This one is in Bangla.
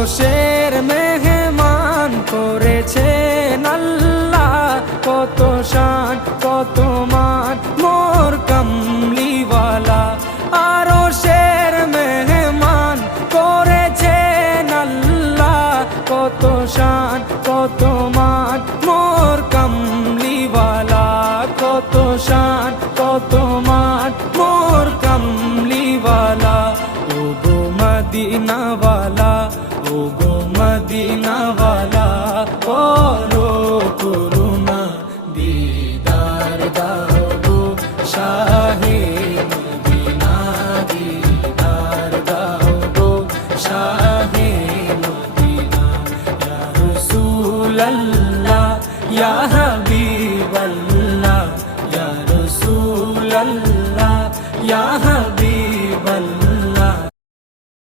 আরশের মেহমান করেছেন আল্লাহ, কত শান কত মান মোর কামলিওয়ালা। আরশের মেহমান করেছেন আল্লাহ, কত শান কত মান মোর কামলিওয়ালা, কত শান কত মান মোর কামলিওয়ালা। ও গো মদিনাওয়ালা